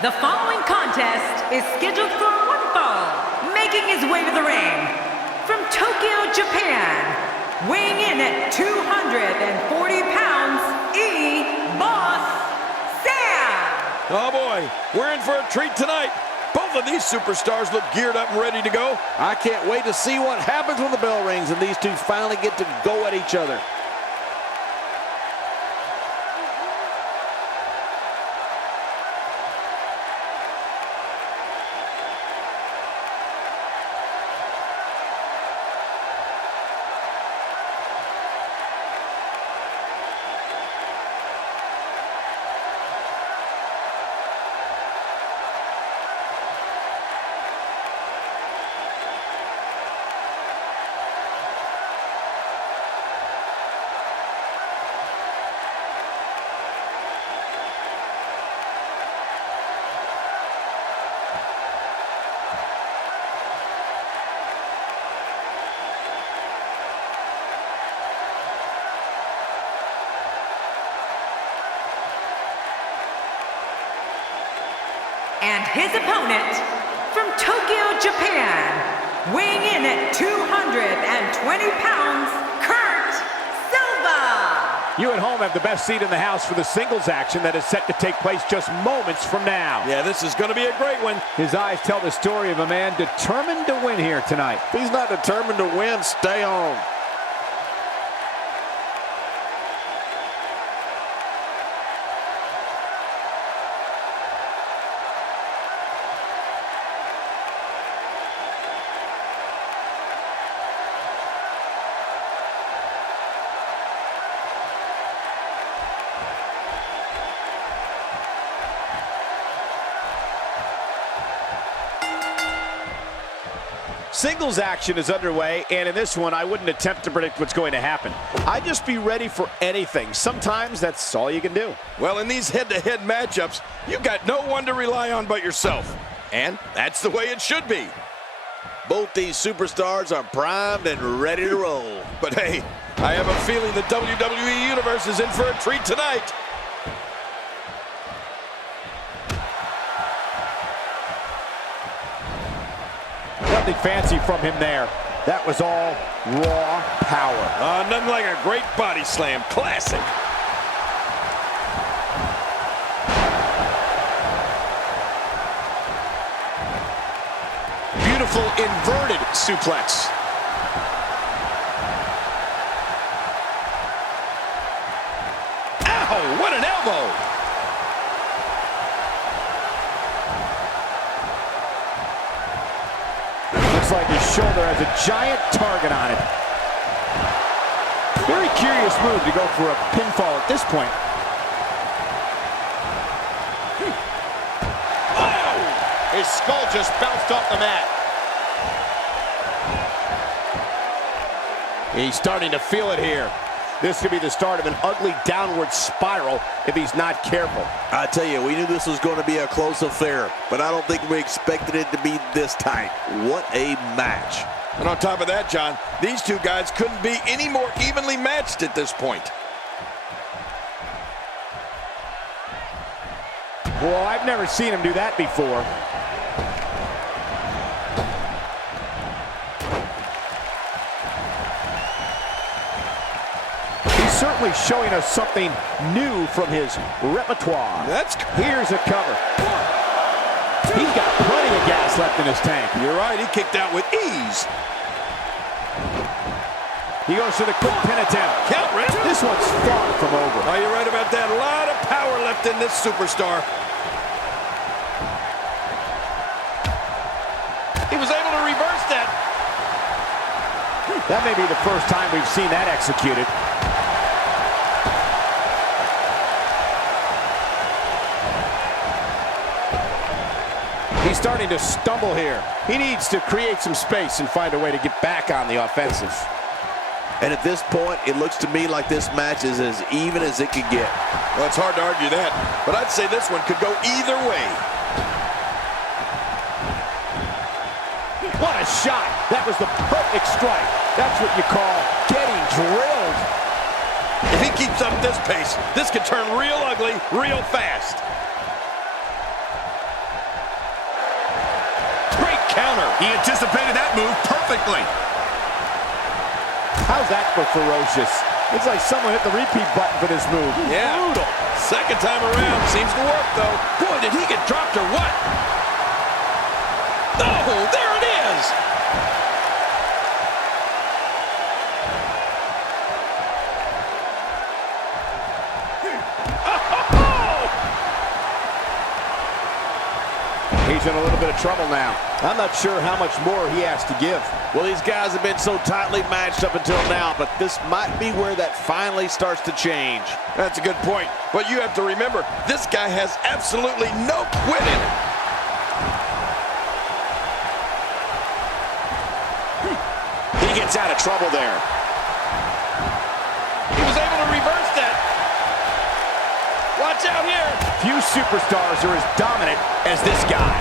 The following contest is scheduled for one fall, making his way to the ring from Tokyo, Japan, weighing in at 240 pounds, Ebessan. Oh boy, we're in for a treat tonight. Both of these superstars look geared up and ready to go. I can't wait to see what happens when the bell rings and these two finally get to go at each other. And his opponent from Tokyo, Japan, weighing in at 220 pounds, Kurt Silva. You at home have the best seat in the house for the singles action that is set to take place just moments from now. Yeah, this is going to be a great one. His eyes tell the story of a man determined to win here tonight. If he's not determined to win, stay on. Singles action is underway, and in this one, I wouldn't attempt to predict what's going to happen. I'd just be ready for anything. Sometimes that's all you can do. Well, in these head-to-head matchups, you've got no one to rely on but yourself. And that's the way it should be. Both these superstars are primed and ready to roll. But hey, I have a feeling the WWE Universe is in for a treat tonight. Nothing fancy from him there. That was all raw power. Nothing like a great body slam. Classic. Beautiful inverted suplex. Ow, what an elbow. Looks like his shoulder has a giant target on it. Very curious move to go for a pinfall at this point. Oh! His skull just bounced off the mat. He's starting to feel it here. This could be the start of an ugly downward spiral if he's not careful. I tell you, we knew this was going to be a close affair, but I don't think we expected it to be this tight. What a match. And on top of that, John, these two guys couldn't be any more evenly matched at this point. Well, I've never seen him do that before. Certainly showing us something new from his repertoire. Here's a cover. He's got plenty of gas left in his tank. You're right, he kicked out with ease. He goes for the quick pin attempt. Count, Red. This one's far from over. Oh, you're right about that. A lot of power left in this superstar. He was able to reverse that. That may be the first time we've seen that executed. He's starting to stumble here. He needs to create some space and find a way to get back on the offensive. And at this point, it looks to me like this match is as even as it could get. Well, it's hard to argue that, but I'd say this one could go either way. What a shot! That was the perfect strike. That's what you call getting drilled. If he keeps up this pace, this could turn real ugly real fast. counter. He anticipated that move perfectly. How's that for ferocious? Looks like someone hit the repeat button for this move. Yeah. Brutal. Second time around. Seems to work, though. Boy, did he get dropped or what? Oh, there it is. He's in a little bit of trouble now. I'm not sure how much more he has to give. Well, these guys have been so tightly matched up until now, but this might be where that finally starts to change. That's a good point. But you have to remember, this guy has absolutely no quit in it. He gets out of trouble there. He was able to reverse that. Watch out here. Few superstars are as dominant as this guy.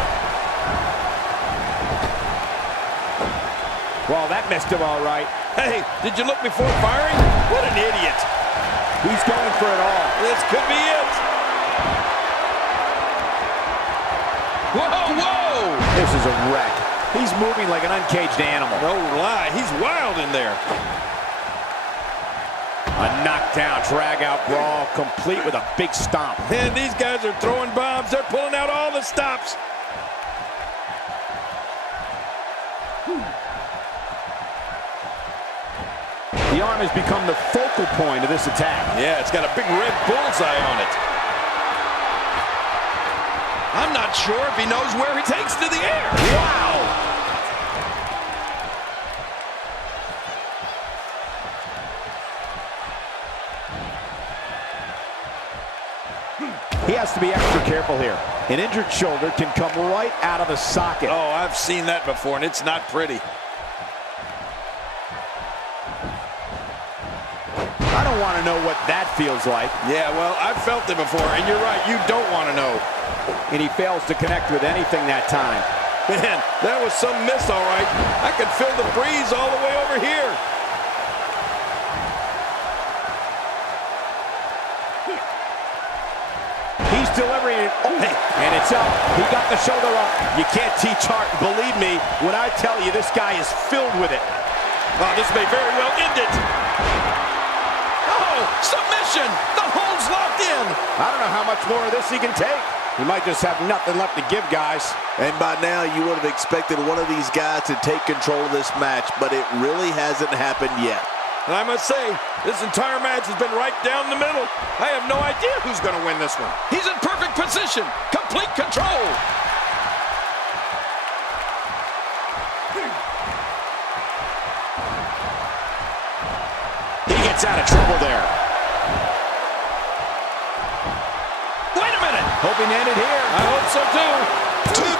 Well, that missed him all right. Hey, did you look before firing? What an idiot. He's going for it all. This could be it. Whoa, whoa. This is a wreck. He's moving like an uncaged animal. No lie, he's wild in there. A knockdown, drag-out brawl, complete with a big stomp. And these guys are throwing bombs. They're pulling out all the stops. The arm has become the focal point of this attack. Yeah, it's got a big red bullseye on it. I'm not sure if he knows where he takes to the air. Wow! He has to be extra careful here. An injured shoulder can come right out of the socket. Oh, I've seen that before, and it's not pretty. I don't want to know what that feels like. Yeah, well, I've felt it before, and you're right, you don't want to know. And he fails to connect with anything that time. Man, that was some miss, all right. I could feel the breeze all the way over here. He's delivering it. Oh, and it's up. He got the shoulder up. You can't teach heart. Believe me when I tell you this guy is filled with it. Oh, this may very well end it. Oh, submission. The hold's locked in. I don't know how much more of this he can take. He might just have nothing left to give, guys. And by now, you would have expected one of these guys to take control of this match, but it really hasn't happened yet. And I must say, this entire match has been right down the middle. I have no idea who's going to win this one. He's in perfect position. Complete control. He gets out of trouble there. Wait a minute. Hoping to end it here. I hope so, too.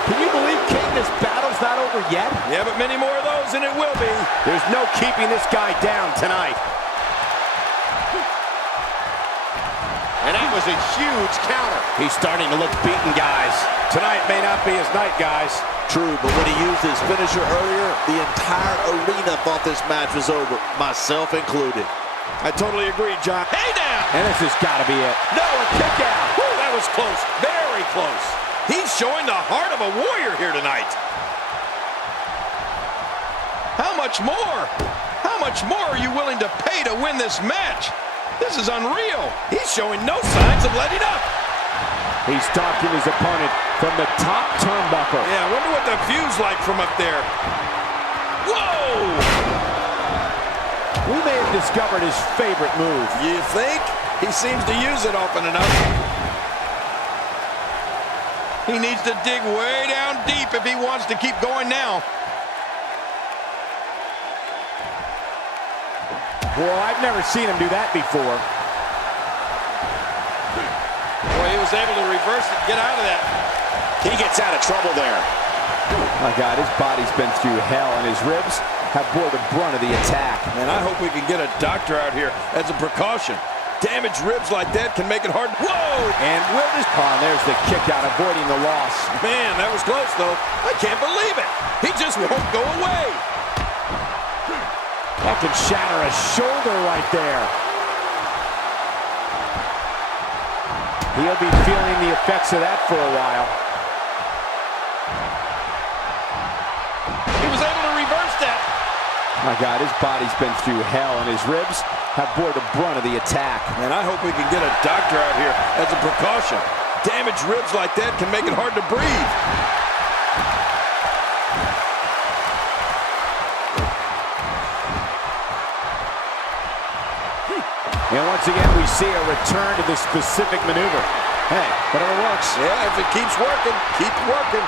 Can you believe, King, this battle's not over yet? Yeah, but many more of those, and it will be. There's no keeping this guy down tonight. And that was a huge counter. He's starting to look beaten, guys. Tonight may not be his night, guys. True, but when he used his finisher earlier, the entire arena thought this match was over, myself included. I totally agree, John. Hey now! And this has got to be it. No, a kick out. Whew, that was close. Very close. He's showing the heart of a warrior here tonight. How much more? How much more are you willing to pay to win this match? This is unreal. He's showing no signs of letting up. He's stalking his opponent from the top turnbuckle. Yeah, I wonder what the view's like from up there. Whoa! We may have discovered his favorite move. You think? He seems to use it often enough. He needs to dig way down deep if he wants to keep going now. Well, I've never seen him do that before. Boy, he was able to reverse it, get out of that. He gets out of trouble there. My God, his body's been through hell, and his ribs have bore the brunt of the attack. Man, I hope we can get a doctor out here as a precaution. Damaged ribs like that can make it hard. Whoa! And will this... Oh, there's the kick out, avoiding the loss. Man, that was close, though. I can't believe it. He just won't go away. That can shatter a shoulder right there. He'll be feeling the effects of that for a while. He was able to reverse that. My God, his body's been through hell, and his ribs have bore the brunt of the attack. And I hope we can get a doctor out here as a precaution. Damaged ribs like that can make it hard to breathe. And once again, we see a return to this specific maneuver. Hey, whatever works. Yeah, if it keeps working, keep working.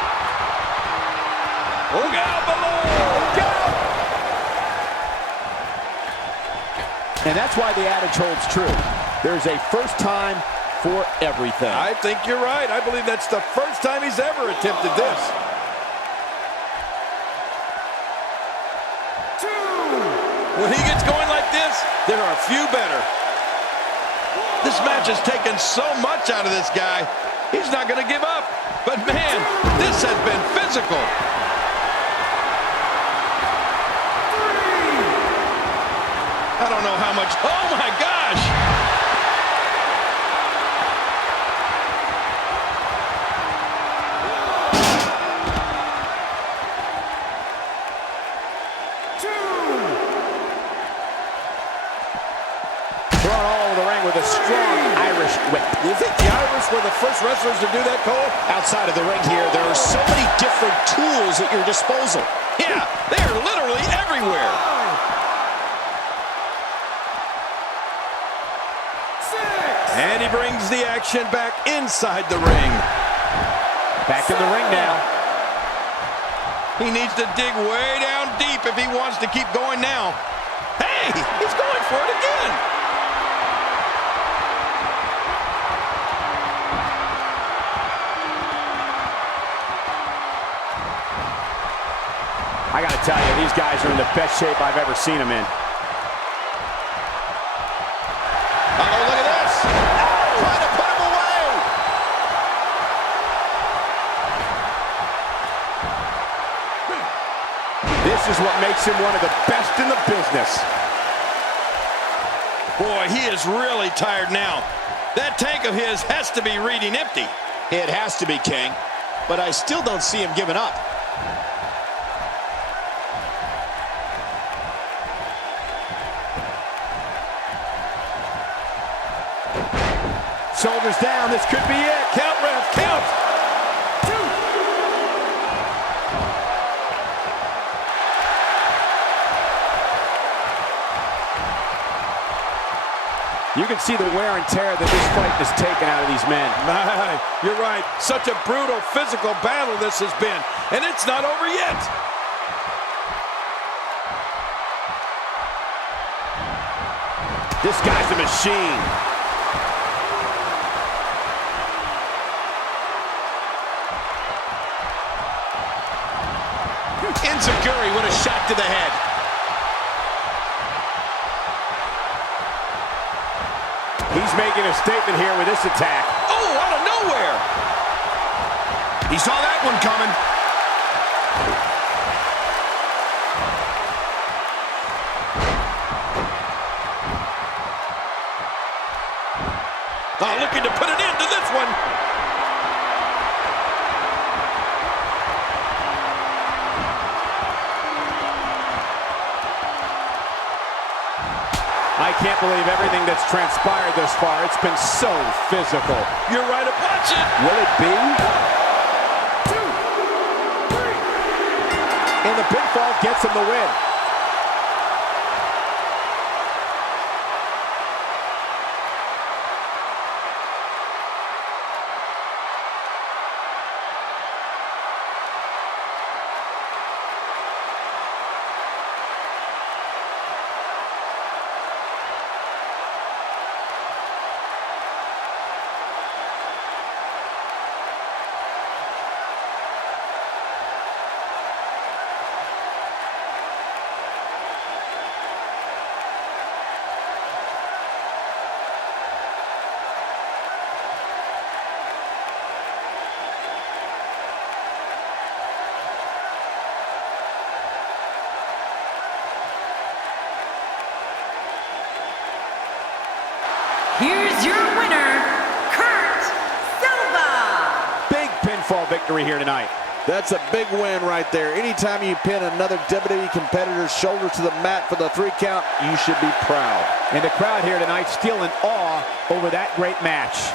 Look out below! Look out! And that's why the adage holds true. There's a first time for everything. I think you're right. I believe that's the first time he's ever attempted this. When he gets going like this, there are few better. This match has taken so much out of this guy. He's not going to give up. But man, this has been physical. I don't know how much. Oh my gosh! Thrown all over the ring with a strong Irish whip. Do you think the Irish were the first wrestlers to do that, Cole? Outside of the ring here, there are so many different tools at your disposal. Yeah, they are literally everywhere. And he brings the action back inside the ring. Back in the ring now. He needs to dig way down deep if he wants to keep going now. Hey, he's going for it again. I gotta tell you, these guys are in the best shape I've ever seen them in. Uh-oh, look at this. Trying to put him away. This is what makes him one of the best in the business. Boy, he is really tired now. That tank of his has to be reading empty. It has to be, King. But I still don't see him giving up. Shoulders down, this could be it. Count, ref, count. You can see the wear and tear that this fight has taken out of these men. My, you're right. Such a brutal physical battle this has been. And it's not over yet. This guy's a machine. Enziguri with a shot to the head. He's making a statement here with this attack. Oh, out of nowhere. He saw that one coming. Oh, looking to put an end to this one. I can't believe everything that's transpired thus far. It's been so physical. You're right to watch it. Will it be? 1, 2, 3. And the pinfall gets him the win. Here's your winner, Kurt Silva. Big pinfall victory here tonight. That's a big win right there. Anytime you pin another WWE competitor's shoulder to the mat for the 3 count, you should be proud. And the crowd here tonight still in awe over that great match.